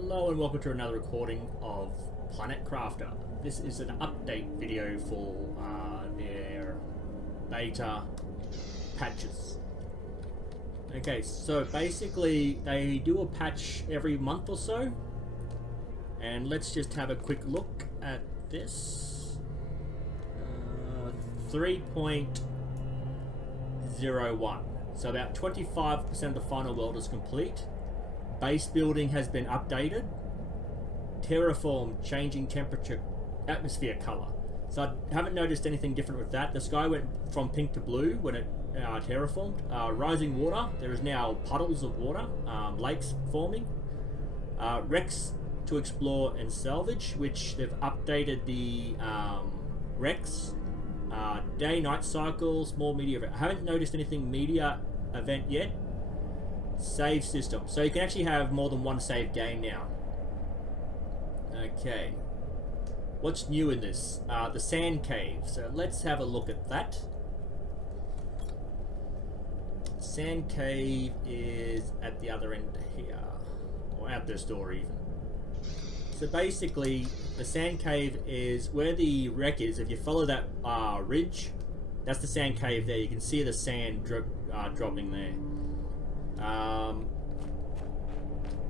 Hello and welcome to another recording of Planet Crafter. This is an update video for their beta patches. Okay, so basically they do a patch every month or so, and let's just have a quick look at this. 3.01, so about 25% of the final world is complete. Base building has been updated. Terraform, changing temperature, atmosphere color. So I haven't noticed anything different with that. The sky went from pink to blue when it terraformed. Rising water, there is now puddles of water, lakes forming. Wrecks to explore and salvage, which they've updated the wrecks. Day-night cycles, more media event. I haven't noticed anything media event yet. Save system, so you can actually have more than one save game now. Okay, what's new in this? The sand cave, so let's have a look at that. Sand cave is at the other end here, or out this door even. So basically the sand cave is where the wreck is. If you follow that ridge, that's the sand cave there. You can see the sand dropping there.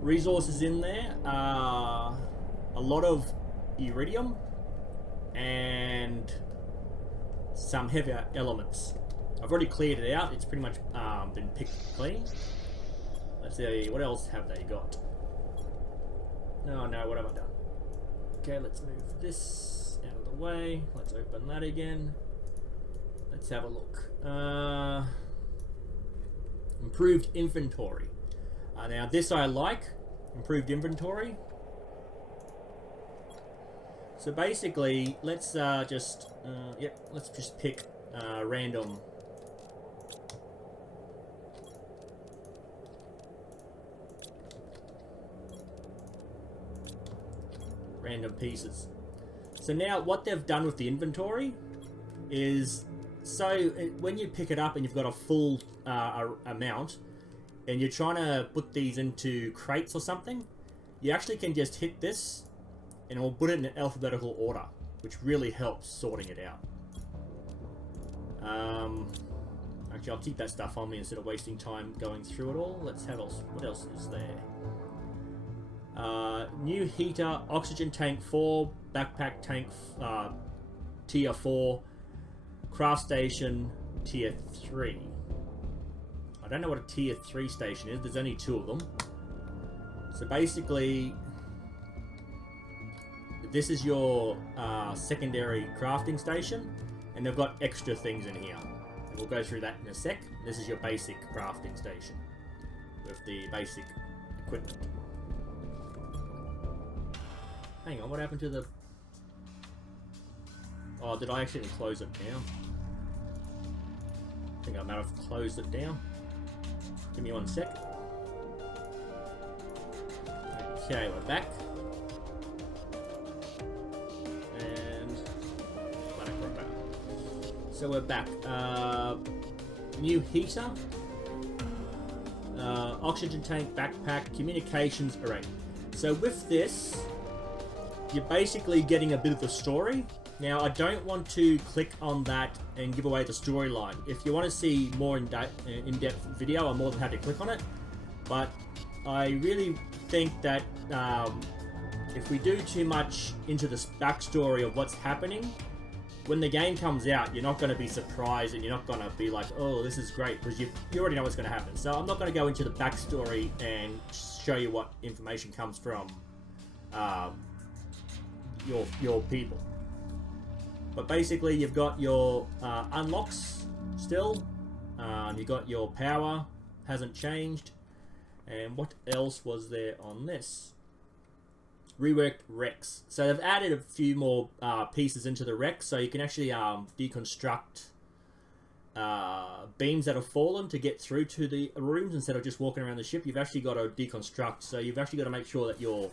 Resources in there are a lot of iridium and some heavier elements. I've already cleared it out. It's pretty much been picked clean. Let's see, what else have they got? No, what have I done? Okay, let's move this out of the way. Let's open that again. Let's have a look. Improved inventory. Now this I like. Improved inventory. So basically, let's just pick random pieces. So now what they've done with the inventory is, so when you pick it up and you've got a full amount and you're trying to put these into crates or something, you actually can just hit this and it will put it in alphabetical order, which really helps sorting it out. Actually, I'll keep that stuff on me instead of wasting time going through it all. Let's have what else is there? New heater, oxygen tank 4, backpack tank tier 4, craft station tier 3. I don't know what a tier 3 station is. There's only 2 of them. So basically, this is your secondary crafting station, and they've got extra things in here. And we'll go through that in a sec. This is your basic crafting station with the basic equipment. Hang on, what happened to the... Oh, did I actually close it down? I think I might have closed it down. Give me 1 sec. Okay, we're back. And... So we're back. New heater. Oxygen tank, backpack, communications array. So with this, you're basically getting a bit of the story. Now, I don't want to click on that and give away the storyline. If you want to see more in-depth video, I'm more than happy to click on it. But I really think that if we do too much into this backstory of what's happening, when the game comes out, you're not going to be surprised and you're not going to be like, oh, this is great, because you already know what's going to happen. So I'm not going to go into the backstory and show you what information comes from your people. But basically, you've got your unlocks still. You've got your power, hasn't changed. And what else was there on this? Reworked wrecks. So they've added a few more pieces into the wreck, so you can actually deconstruct beams that have fallen to get through to the rooms instead of just walking around the ship. You've actually got to deconstruct, so you've actually got to make sure that your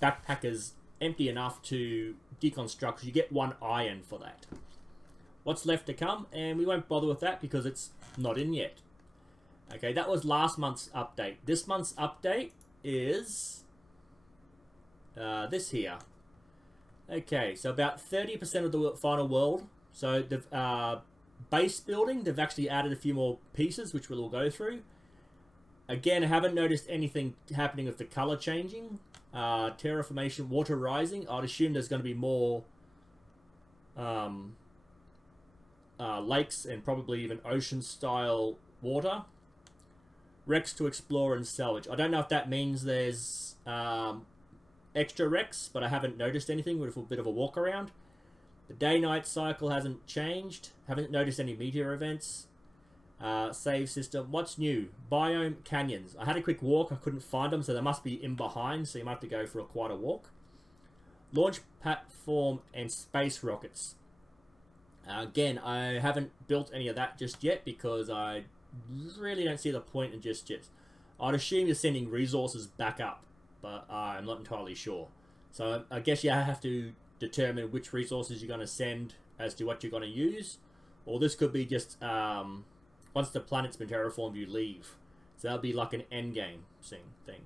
backpack is empty enough to deconstruct. You get 1 iron for that. What's left to come, and we won't bother with that because it's not in yet. Okay, that was last month's update. This month's update is this here. Okay, so about 30% of the final world. So the base building, they've actually added a few more pieces, which we'll go through. Again, I haven't noticed anything happening with the color changing. Terraformation, water rising. I'd assume there's going to be more lakes and probably even ocean-style water. Wrecks to explore and salvage. I don't know if that means there's extra wrecks, but I haven't noticed anything with a bit of a walk around. The day-night cycle hasn't changed. Haven't noticed any meteor events. Save system. What's new? Biome canyons. I had a quick walk. I couldn't find them, so they must be in behind, so you might have to go for quite a walk. Launch platform and space rockets. Again, I haven't built any of that just yet because I really don't see the point in just yet. I'd assume you're sending resources back up, but I'm not entirely sure. So I guess you have to determine which resources you're going to send as to what you're going to use. Or this could be just once the planet's been terraformed, you leave. So that'll be like an end game thing.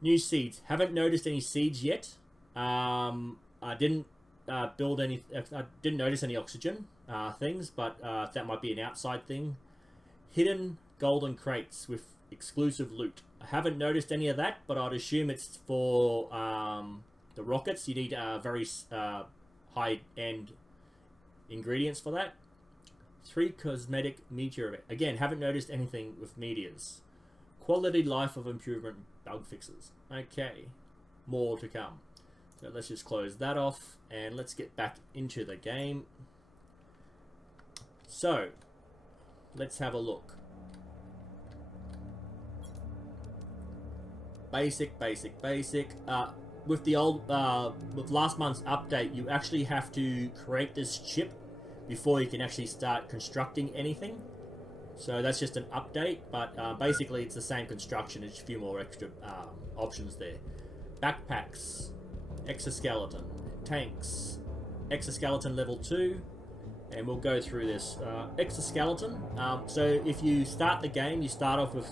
New seeds. Haven't noticed any seeds yet. I didn't build any. I didn't notice any oxygen things, but that might be an outside thing. Hidden golden crates with exclusive loot. I haven't noticed any of that, but I'd assume it's for the rockets. You need very high-end ingredients for that. 3 cosmetic meteor. Again, haven't noticed anything with meteors. Quality life of improvement bug fixes. Okay, more to come. So let's just close that off and let's get back into the game. So let's have a look. Basic. With the old, with last month's update, you actually have to create this chip before you can actually start constructing anything. So that's just an update, but basically it's the same construction, it's a few more extra options there. Backpacks, exoskeleton, tanks, exoskeleton level 2, and we'll go through this. Exoskeleton, so if you start the game, you start off with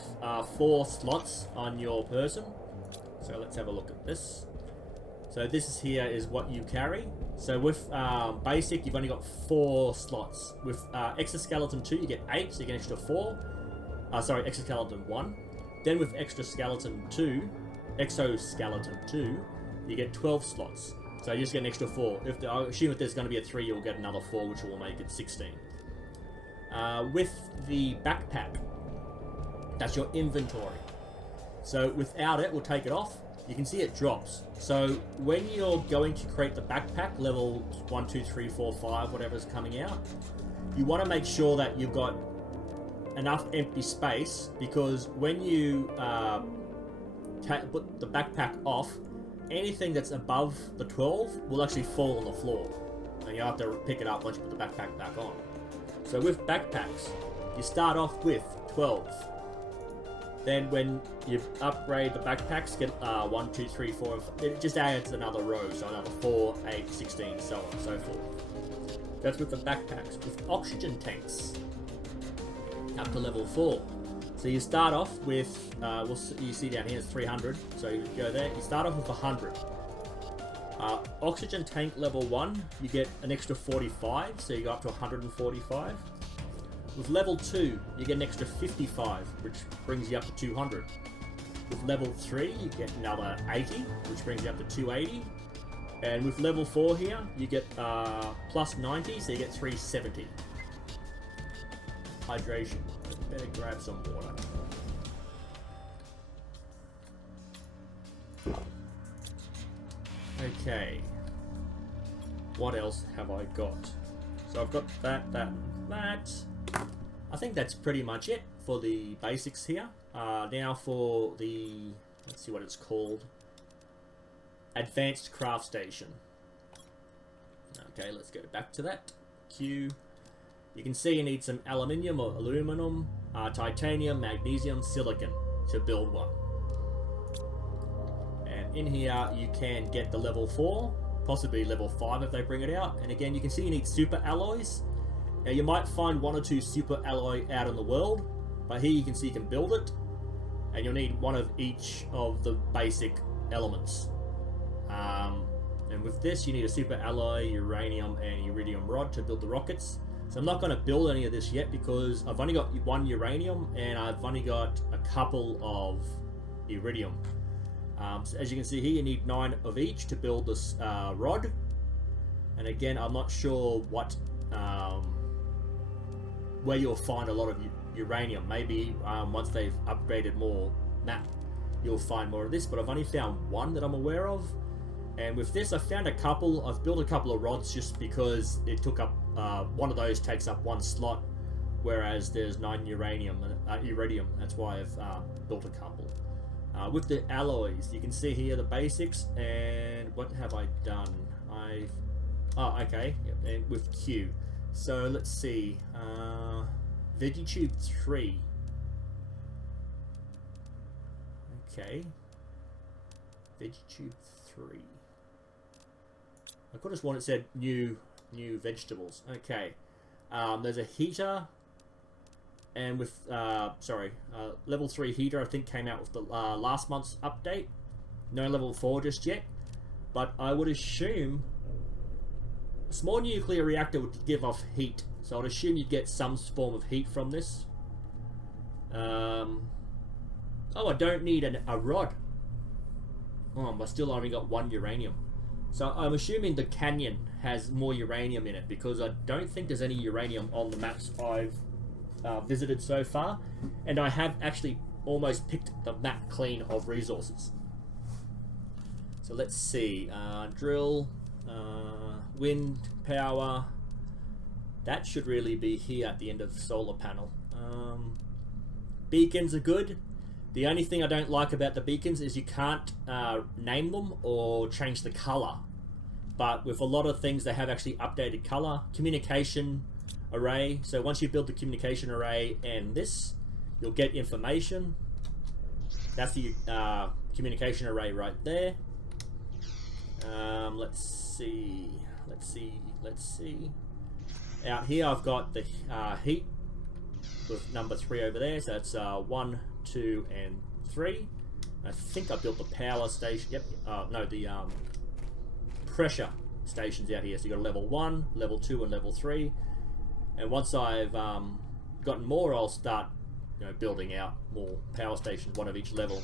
4 slots on your person. So let's have a look at this. So this here is what you carry. So with basic, you've only got 4 slots. With exoskeleton 2, you get 8, so you get an extra 4. Sorry, exoskeleton 1. Then with exoskeleton 2, you get 12 slots. So you just get an extra 4. I assume if there's going to be a 3, you'll get another 4, which will make it 16. With the backpack, that's your inventory. So without it, we'll take it off. You can see it drops. So when you're going to create the backpack, level 1, 2, 3, 4, 5, whatever's coming out, you want to make sure that you've got enough empty space, because when you put the backpack off, anything that's above the 12 will actually fall on the floor, and you have to pick it up once you put the backpack back on. So with backpacks, you start off with 12. Then when you upgrade the backpacks, get 1, 2, 3, 4, and 5. It just adds another row, so another 4, 8, 16, so on and so forth. That's with the backpacks. With oxygen tanks, up to level 4. So you start off with, you see down here it's 300, so you go there, you start off with 100. Oxygen tank level 1, you get an extra 45, so you go up to 145. With level 2, you get an extra 55, which brings you up to 200. With level 3, you get another 80, which brings you up to 280. And with level 4 here, you get plus 90, so you get 370. Hydration. Better grab some water. Okay. What else have I got? So I've got that. I think that's pretty much it for the basics here. Now for the, let's see what it's called. Advanced craft station. Okay, let's go back to that. Q. You can see you need some aluminium or aluminum, titanium, magnesium, silicon to build one. And in here you can get the level 4, possibly level 5 if they bring it out. And again, you can see you need super alloys. Now you might find 1 or 2 super alloy out in the world, but here you can see you can build it, and you'll need 1 of each of the basic elements. And with this, you need a super alloy, uranium, and iridium rod to build the rockets. So I'm not going to build any of this yet because I've only got 1 uranium and I've only got a couple of iridium. So as you can see here, you need 9 of each to build this rod. And again, I'm not sure what where you'll find a lot of uranium. Maybe once they've upgraded more map, you'll find more of this. But I've only found 1 that I'm aware of. And with this, I found a couple. I've built a couple of rods just because it took up one of those takes up 1 slot, whereas there's 9 iridium. That's why I've built a couple. With the alloys, you can see here the basics. And what have I done? Okay. Yep, and with Q. So let's see. VeggieTube 3. Okay. VeggieTube 3. I could have sworn it said new vegetables. Okay. There's a heater, and with level 3 heater I think came out with the last month's update. No level 4 just yet, but I would assume a small nuclear reactor would give off heat, so I'd assume you'd get some form of heat from this. Oh, I don't need a rod. Oh, but still only got 1 uranium. So I'm assuming the canyon has more uranium in it because I don't think there's any uranium on the maps I've visited so far. And I have actually almost picked the map clean of resources. So let's see. Drill, wind, power. That should really be here at the end of the solar panel. Beacons are good. The only thing I don't like about the beacons is you can't name them or change the color. But with a lot of things, they have actually updated color. Communication array. So once you build the communication array and this, you'll get information. That's the communication array right there. Let's see. Out here, I've got the heat with number 3 over there. So that's 1, 2, and 3. I think I built the power station. Yep. No, the pressure stations out here. So you got level 1, level 2, and level 3. And once I've gotten more, I'll start, building out more power stations, 1 of each level.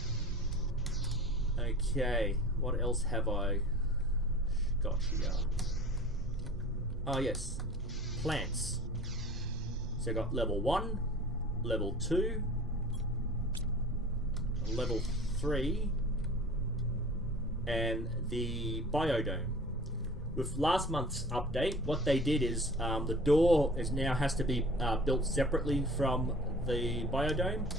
Okay. What else have I got here? Oh yes, plants. So I got level 1, level 2. Level 3 and the biodome. With last month's update, what they did is the door has to be built separately from the biodome,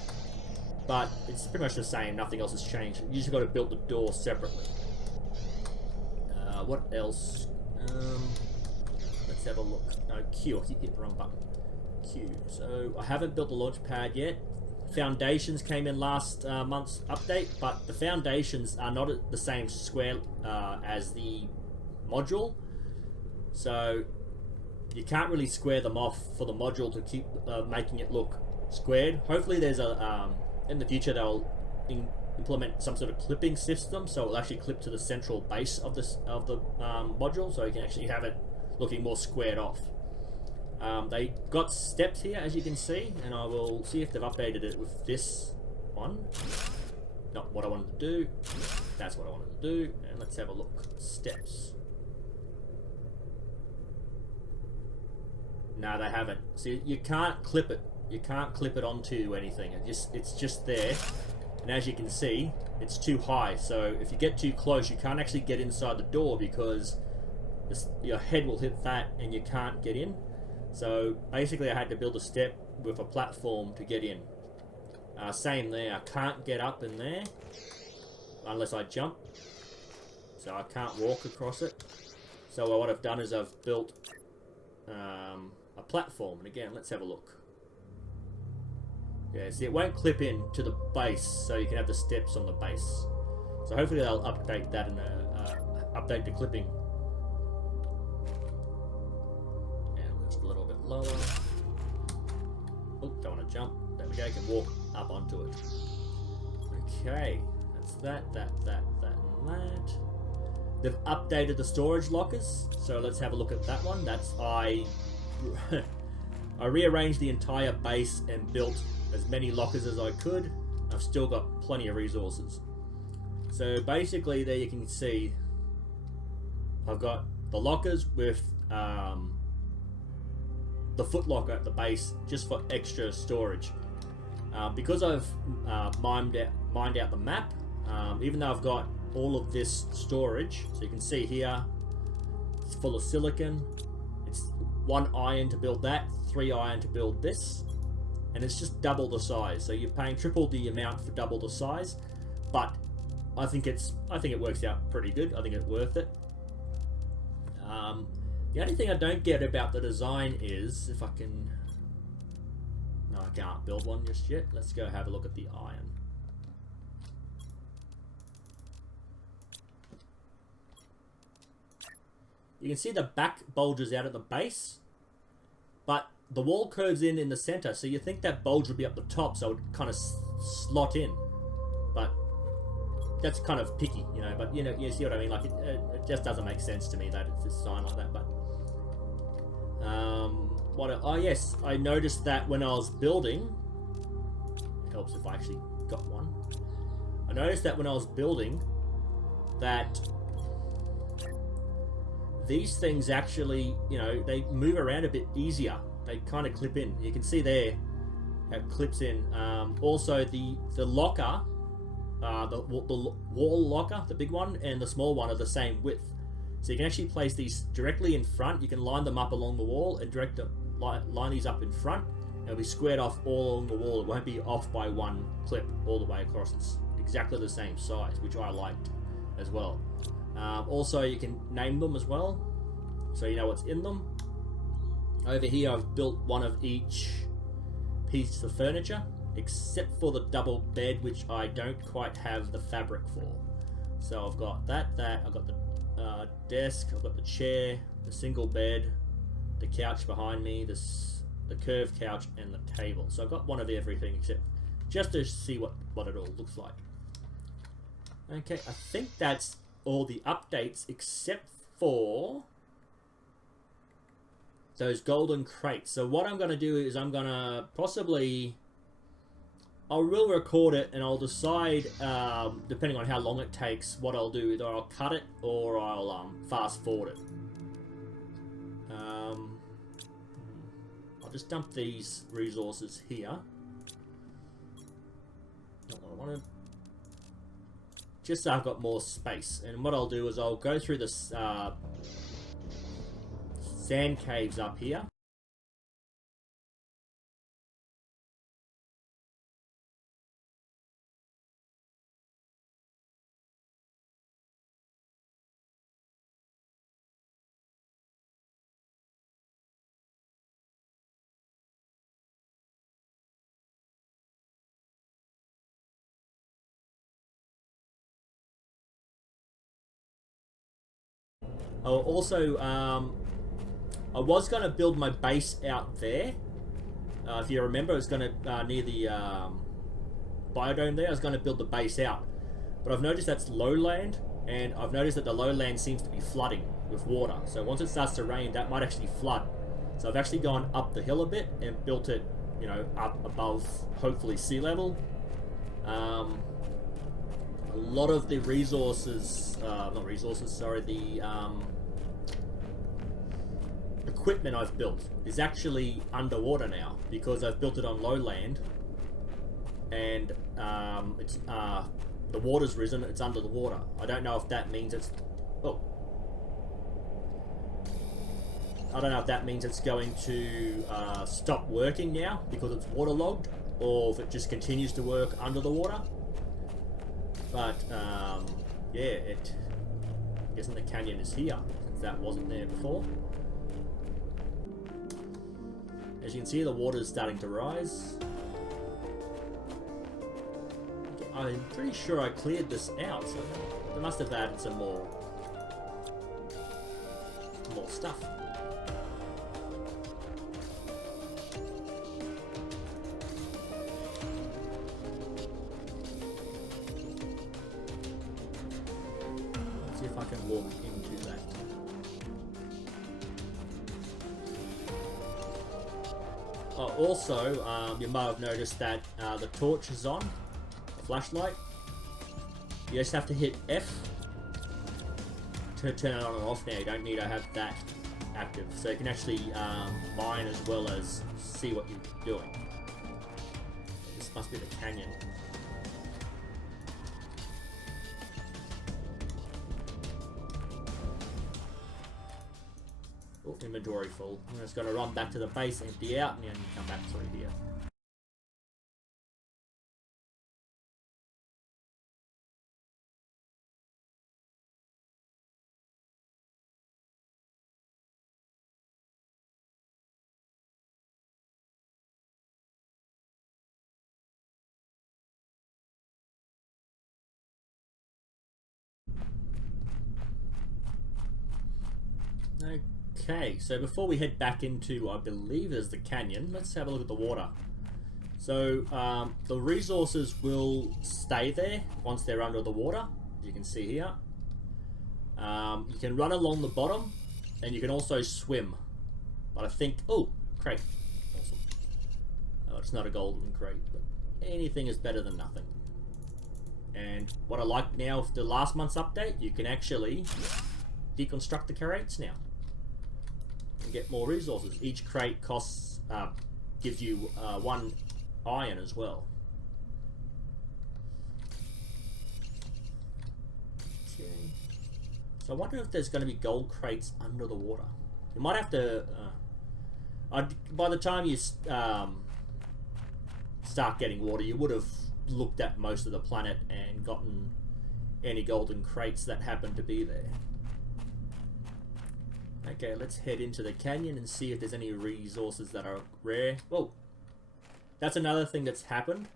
but it's pretty much the same. Nothing else has changed. You just got to build the door separately. What else? Let's have a look. No, Q. I keep hitting the wrong button. Q. So I haven't built the launch pad yet. Foundations came in last month's update, but the foundations are not at the same square as the module, so you can't really square them off for the module to keep making it look squared. Hopefully there's a in the future they'll implement some sort of clipping system, so it'll actually clip to the central base of the module, so you can actually have it looking more squared off. They got steps here, as you can see, and I will see if they've updated it with this one. Not what I wanted to do. That's what I wanted to do. And let's have a look. Steps. No, they haven't. See, you can't clip it. You can't clip it onto anything. It's just there. And as you can see, it's too high. So if you get too close, you can't actually get inside the door because your head will hit that and you can't get in. So basically I had to build a step with a platform to get in. Same there, I can't get up in there unless I jump. So I can't walk across it. So what I've done is I've built a platform. And again, let's have a look. Yeah, see, it won't clip in to the base, so you can have the steps on the base. So hopefully they'll update that and update the clipping. A little bit lower. Oh, don't want to jump. There we go. You can walk up onto it. Okay, that's that, and that. They've updated the storage lockers, so let's have a look at that one. That's I rearranged the entire base and built as many lockers as I could. I've still got plenty of resources. So basically there you can see I've got the lockers with the foot locker at the base just for extra storage. Because I've mined out the map, even though I've got all of this storage, so you can see here it's full of silicon. It's 1 iron to build that, 3 iron to build this, and it's just double the size. So you're paying triple the amount for double the size, but I think it works out pretty good. I think it's worth it. The only thing I don't get about the design is if I can. No, I can't build one just yet. Let's go have a look at the iron. You can see the back bulges out at the base, but the wall curves in the center, so you think that bulge would be up the top, so it would kind of slot in. But that's kind of picky, you know. But you see what I mean? Like it just doesn't make sense to me that it's designed like that. But oh yes, I noticed that when I was building. It helps if I actually got one. I noticed that when I was building that these things actually, they move around a bit easier. They kind of clip in. You can see there how it clips in. Also, the locker, the wall locker, the big one, and the small one are the same width. So you can actually place these directly in front. You can line them up along the wall and line these up in front. It'll be squared off all along the wall. It won't be off by one clip all the way across. It's exactly the same size, which I liked as well. Also, you can name them as well, so you know what's in them. Over here, I've built one of each piece of furniture, except for the double bed, which I don't quite have the fabric for. So I've got that. I've got the desk. I've got the chair, the single bed, the couch behind me, the curved couch, and the table. So I've got one of everything, except just to see what it all looks like. Okay, I think that's all the updates except for those golden crates. So what I'm going to do is I'm going to I will record it and I'll decide, depending on how long it takes, what I'll do. Either I'll cut it or I'll fast forward it. I'll just dump these resources here. Not what I wanted. Just so I've got more space. And what I'll do is I'll go through the sand caves up here. Also, I was going to build my base out there. If you remember, I was going to, near the biodome there, I was going to build the base out. But I've noticed that's lowland, and I've noticed that the lowland seems to be flooding with water. So once it starts to rain, that might actually flood. So I've actually gone up the hill a bit and built it, up above, hopefully, sea level. A lot of the equipment I've built is actually underwater now because I've built it on lowland, and it's the water's risen. It's under the water. I don't know if that means it's I don't know if that means it's going to stop working now because it's waterlogged, or if it just continues to work under the water. But yeah, I'm guessing the canyon is here since that wasn't there before. As you can see, the water is starting to rise. I'm pretty sure I cleared this out, so they must have added some more stuff. See if I can walk into that. Oh, also, you might have noticed that the torch is on, the flashlight. You just have to hit F to turn it on and off now. You don't need to have that active. So you can actually mine as well as see what you're doing. This must be the canyon. Oh, inventory full. I'm just going to run back to the base, empty out, and then come back through here. Okay, so before we head back into, I believe there's the canyon, let's have a look at the water. So the resources will stay there once they're under the water, as you can see here. You can run along the bottom, and you can also swim. But I think, oh, crate, awesome. Oh, it's not a golden crate, but anything is better than nothing. And what I like now with the last month's update, you can actually deconstruct the crates now and get more resources. Each crate costs gives you 1 iron as well. Okay. So I wonder if there's going to be gold crates under the water. You might have to. By the time you start getting water, you would have looked at most of the planet and gotten any golden crates that happen to be there. Okay, let's head into the canyon and see if there's any resources that are rare. Whoa! That's another thing that's happened,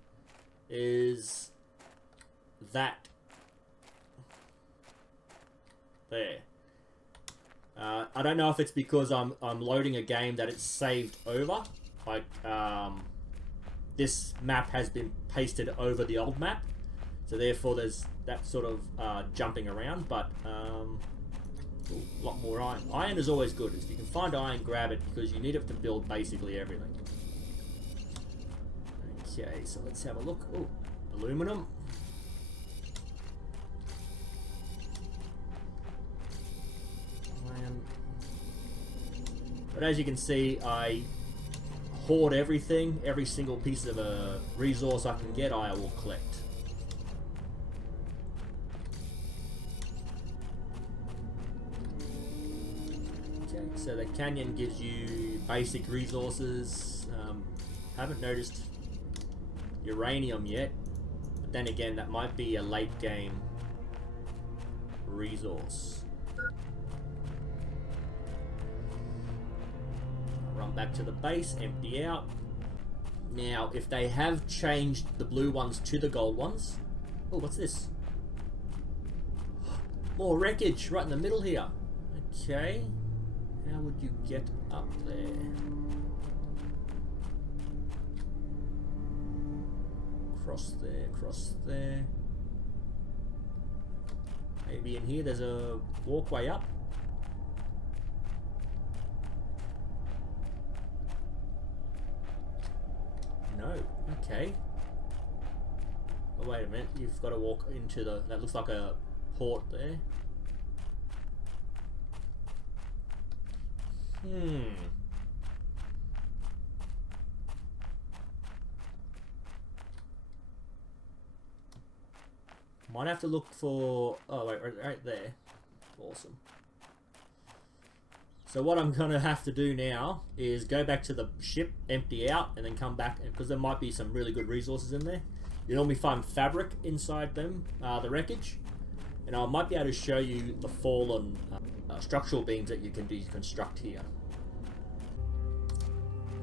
is that there. I don't know if it's because I'm loading a game that it's saved over. Like this map has been pasted over the old map, so therefore there's that sort of jumping around. But a lot more iron. Iron is always good. If you can find iron, grab it, because you need it to build basically everything. Okay, so let's have a look. Oh, aluminum. Iron. But as you can see, I hoard everything. Every single piece of a resource I can get, I will collect. So the canyon gives you basic resources. Haven't noticed uranium yet, but then again, that might be a late game resource. Run back to the base, empty out. Now, if they have changed the blue ones to the gold ones... Oh, what's this? More wreckage right in the middle here. Okay. How would you get up there? Cross there, cross there. Maybe in here there's a walkway up. No, okay. Oh, wait a minute, you've got to walk into the... That looks like a port there. Might have to look for... Oh, wait, right there. Awesome. So what I'm going to have to do now is go back to the ship, empty out, and then come back, because there might be some really good resources in there. You normally find fabric inside them, the wreckage. And I might be able to show you the fallen structural beams that you can deconstruct here.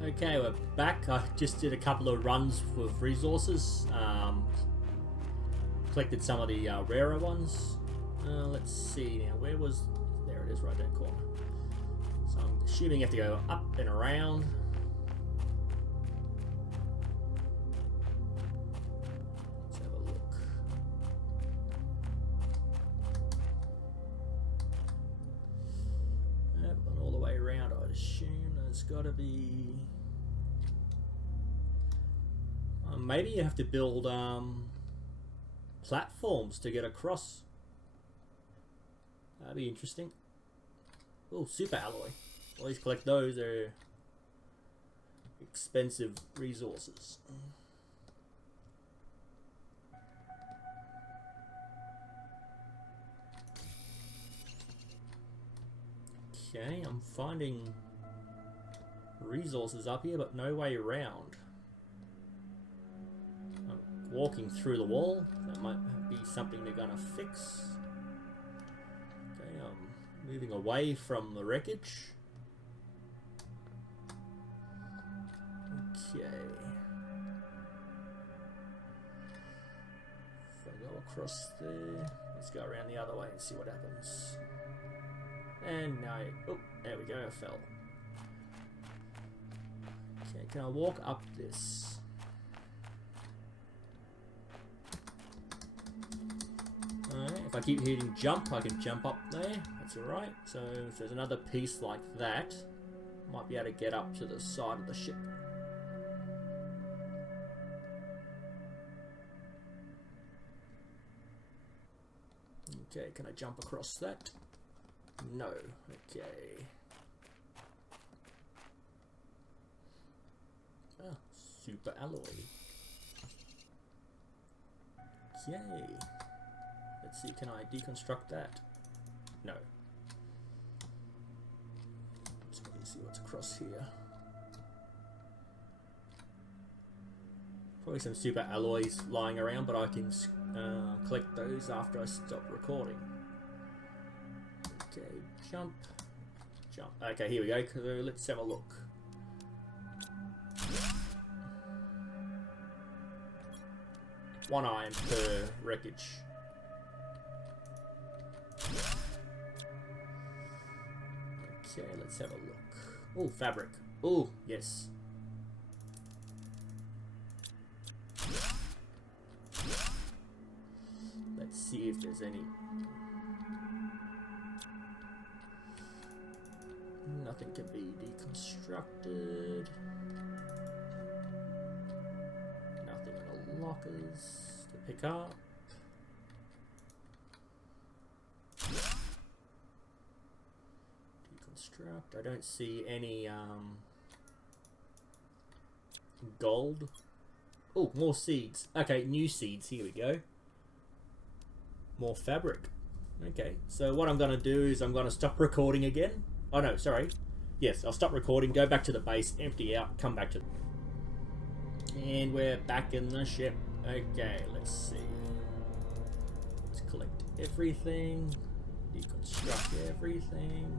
Okay, we're back. I just did a couple of runs with resources. Collected some of the rarer ones. Let's see now. Where was... There it is, right down the corner. So I'm assuming you have to go up and around. Let's have a look. assume there's got to be... maybe you have to build platforms to get across. That'd be interesting. Oh, super alloy. Always collect those. They're expensive resources. Okay, I'm finding resources up here, but no way around. I'm walking through the wall. That might be something they're gonna fix. Okay, I'm moving away from the wreckage. Okay. If I go across there, let's go around the other way and see what happens. And no, oh, there we go, I fell. Okay, can I walk up this? Alright, if I keep hitting jump, I can jump up there. That's alright. So if there's another piece like that, I might be able to get up to the side of the ship. Okay, can I jump across that? No. Okay. Ah, super alloy. Okay. Let's see, can I deconstruct that? No. Let's quickly see what's across here. Probably some super alloys lying around, but I can collect those after I stop recording. Okay, jump, jump. Okay, here we go. So let's have a look. One iron per wreckage. Okay, let's have a look. Oh, fabric. Oh, yes. Let's see if there's any. Nothing can be deconstructed. Nothing in the lockers to pick up. Deconstruct. I don't see any gold. Oh, more seeds. Okay, new seeds. Here we go. More fabric. Okay, so what I'm going to do is I'm going to stop recording again. Oh no, sorry. Yes, I'll stop recording, go back to the base, empty out, come back to... And we're back in the ship. Okay, let's see. Let's collect everything. Deconstruct everything.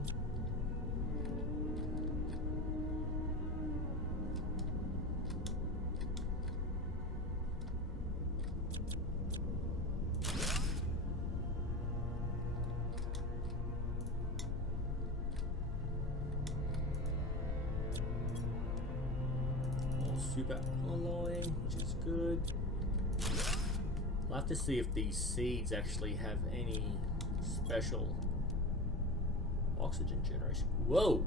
Super alloy, which is good. I'll have to see if these seeds actually have any special oxygen generation. Whoa!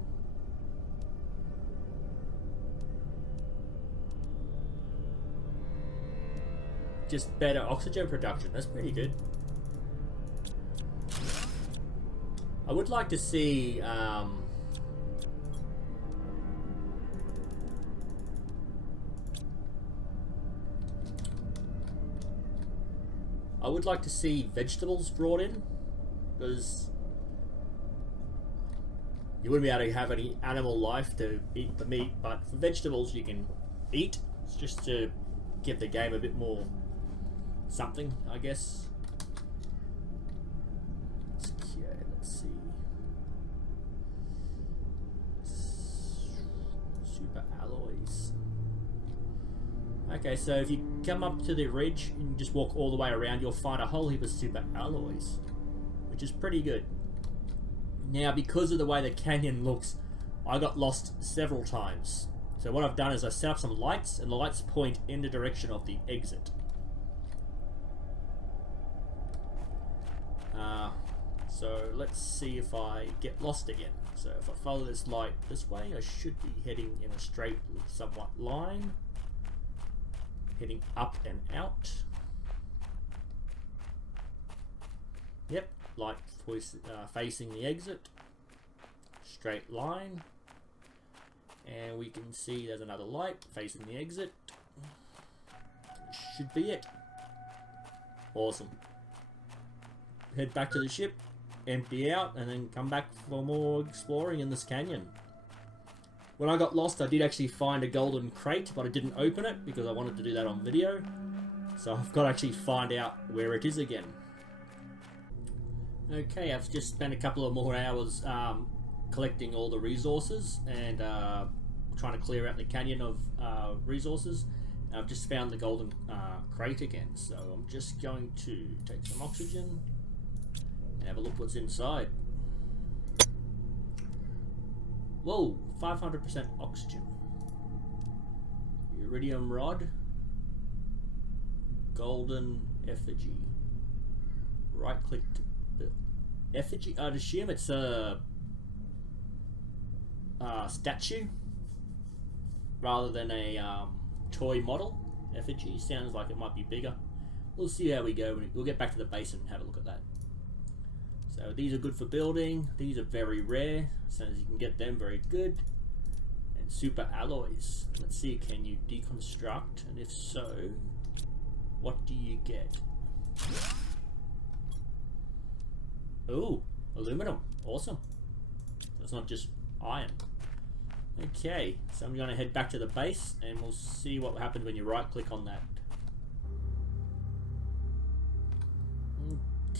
Just better oxygen production. That's pretty good. I would like to see I would like to see vegetables brought in, because you wouldn't be able to have any animal life to eat the meat, but for vegetables you can eat. It's just to give the game a bit more something, I guess. Okay, let's see. Super alloys. Okay, so if you come up to the ridge and just walk all the way around, you'll find a whole heap of super alloys, which is pretty good. Now, because of the way the canyon looks, I got lost several times. So what I've done is I set up some lights, and the lights point in the direction of the exit. So let's see if I get lost again. So if I follow this light this way, I should be heading in a straight, somewhat line. Heading up and out. Yep, light facing the exit. Straight line. And we can see there's another light facing the exit. Should be it. Awesome. Head back to the ship, empty out, and then come back for more exploring in this canyon. When I got lost, I did actually find a golden crate, but I didn't open it because I wanted to do that on video. So I've got to actually find out where it is again. Okay, I've just spent a couple of more hours collecting all the resources and trying to clear out the canyon of resources. I've just found the golden crate again, so I'm just going to take some oxygen and have a look what's inside. Whoa, 500% oxygen. Iridium rod. Golden effigy. Right click to build. Effigy, I'd assume it's a statue rather than a toy model. Effigy sounds like it might be bigger. We'll see how we go. We'll get back to the base and have a look at that. So these are good for building. These are very rare. As soon as you can get them, very good. And super alloys. Let's see, can you deconstruct? And if so, what do you get? Ooh, aluminum. Awesome. It's not just iron. Okay, so I'm going to head back to the base and we'll see what happens when you right click on that.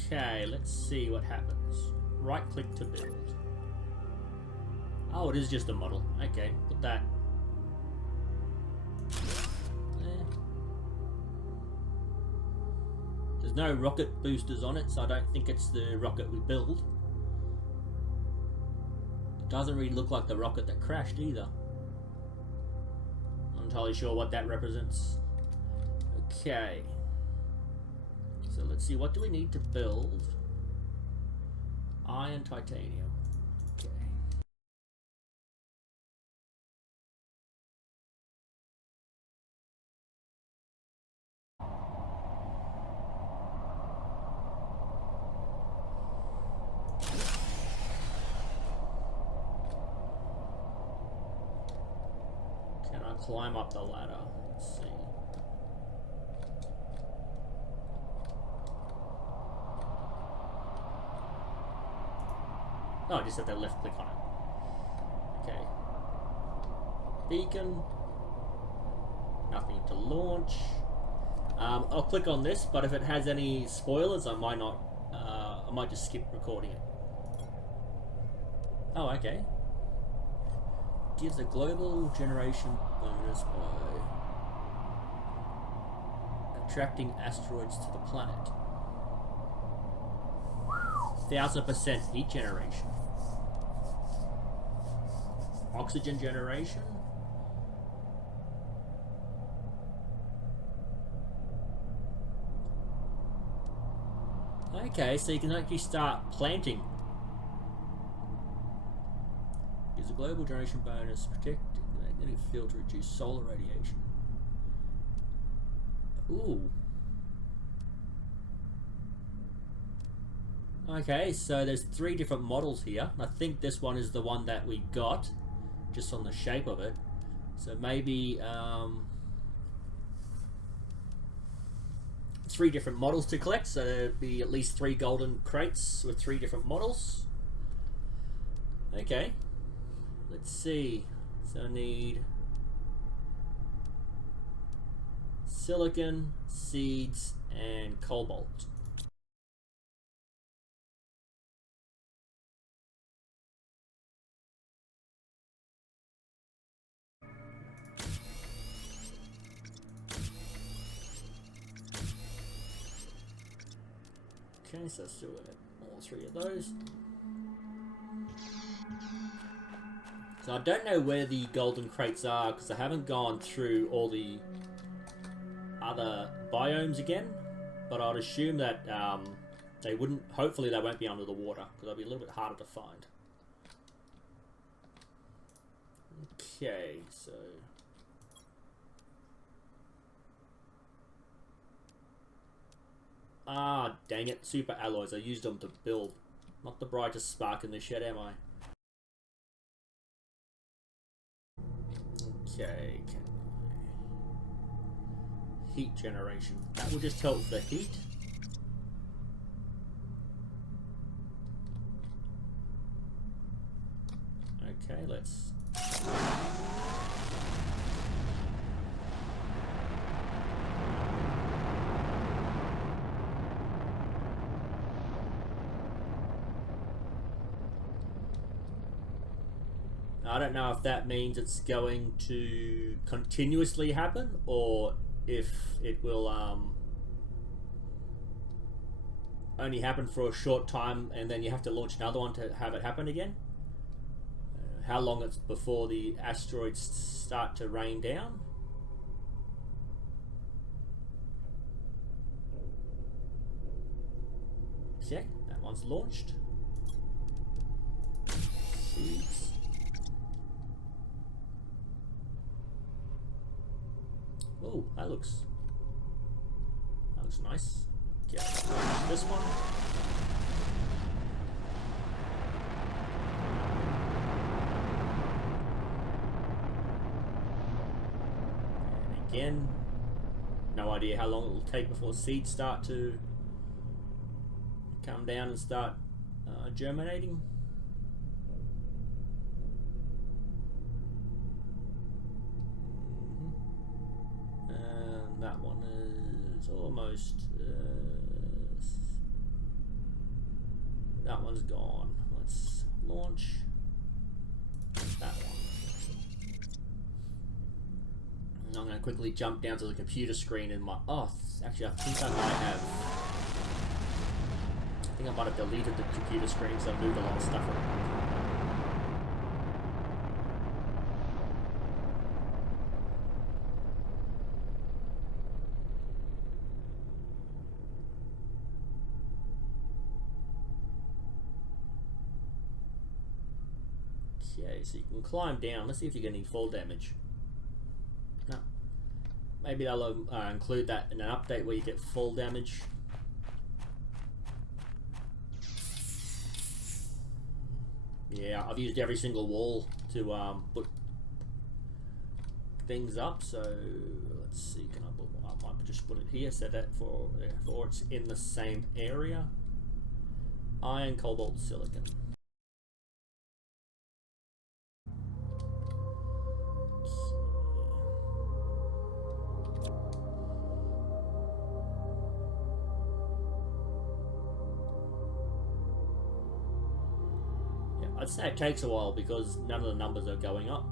Okay, let's see what happens. Right click to build. Oh, it is just a model. Okay, put that there. There's no rocket boosters on it, so I don't think it's the rocket we build. It doesn't really look like the rocket that crashed either. I'm not entirely sure what that represents. Okay. So let's see, what do we need to build? Iron titanium. Okay. Can I climb up the ladder? Let's see. Oh, I just have to left click on it. Okay. Beacon. Nothing to launch. I'll click on this, but if it has any spoilers, I might not. I might just skip recording it. Oh, okay. Gives a global generation bonus by attracting asteroids to the planet. 1000% heat generation. Oxygen generation. Okay, so you can actually start planting. Gives a global generation bonus, protect the magnetic field to reduce solar radiation. Ooh. Okay, so there's 3 different models here. I think this one is the one that we got, just on the shape of it. So maybe 3 different models to collect, so there'd be at least 3 golden crates with 3 different models. Okay, let's see. So I need silicon, seeds, and cobalt. Okay, so let's do all 3 of those. So I don't know where the golden crates are because I haven't gone through all the other biomes again, but I'd assume that They wouldn't. Hopefully, they won't be under the water because they'll be a little bit harder to find. Okay, so dang it! Super alloys. I used them to build. Not the brightest spark in the shed, am I? Okay. Heat generation. That will just help the heat. Okay, let's... I don't know if that means it's going to continuously happen or if it will only happen for a short time and then you have to launch another one to have it happen again. How long it's before the asteroids start to rain down. Okay, that one's launched. Seeds. Oh, that looks nice. Okay, this one. And again, no idea how long it will take before seeds start to come down and start germinating. That one is almost... that one's gone. Let's launch that one. And I'm going to quickly jump down to the computer screen in my... Oh, actually, I think I might have deleted the computer screen because I've moved a lot of stuff around. Okay, so you can climb down. Let's see if you get any fall damage. No. Maybe they'll include that in an update where you get fall damage. Yeah, I've used every single wall to put things up. So let's see. Can I put? I might just put it here. Set that for it's in the same area. Iron, cobalt, silicon. I'd say it takes a while because none of the numbers are going up.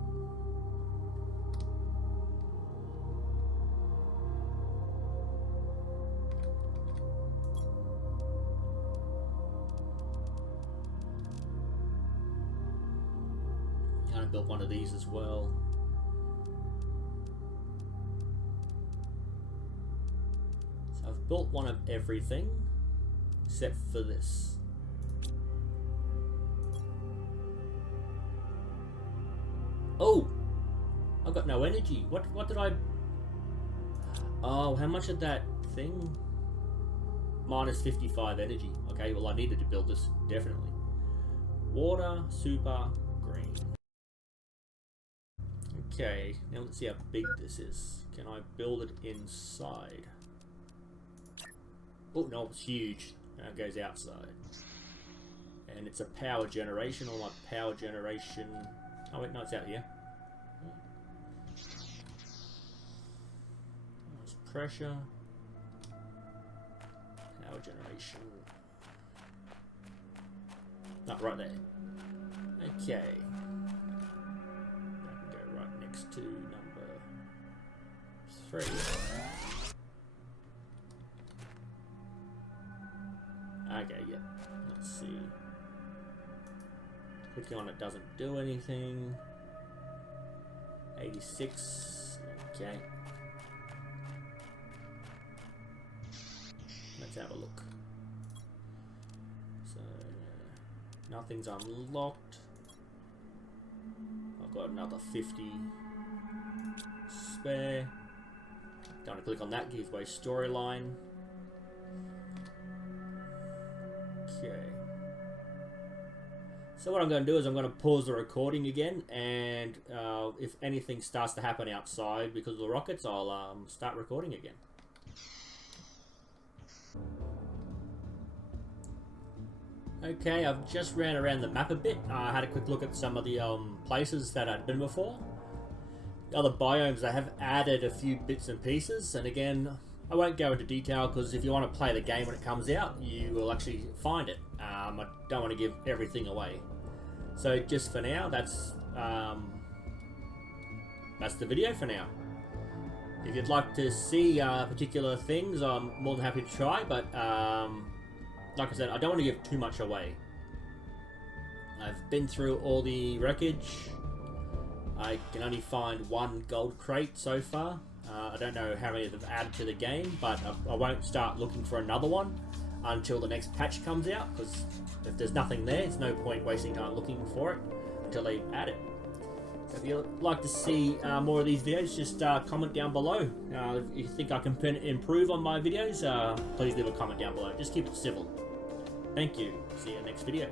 I built one of these as well. So I've built one of everything except for this. Oh, I've got no energy. What did I... Oh, how much of that thing? Minus 55 energy. Okay, well I needed to build this, definitely. Water, super, green. Okay, now let's see how big this is. Can I build it inside? Oh, no, it's huge. Now it goes outside. And it's a power generation, all my power generation... Oh wait, no, it's out here. There's pressure. Power generation. Not right there. Okay. I can go right next to number 3. Okay, yeah. Let's see. Clicking on it doesn't do anything. 86. Okay. Let's have a look. Nothing's unlocked. I've got another 50 spare. Don't want to click on that, gives away storyline. Okay. So what I'm going to do is I'm going to pause the recording again, and if anything starts to happen outside because of the rockets, I'll start recording again. Okay, I've just ran around the map a bit. I had a quick look at some of the places that I'd been before. Other biomes, I have added a few bits and pieces, and again, I won't go into detail because if you want to play the game when it comes out, you will actually find it. I don't want to give everything away. So just for now, that's the video for now. If you'd like to see particular things, I'm more than happy to try, but like I said, I don't want to give too much away. I've been through all the wreckage. I can only find one gold crate so far. I don't know how many they've added to the game, but I won't start looking for another one until the next patch comes out, because if there's nothing there, it's no point wasting time looking for it until they add it. So if you'd like to see more of these videos, just comment down below. If you think I can improve on my videos, please leave a comment down below. Just keep it civil. Thank you. See you in the next video.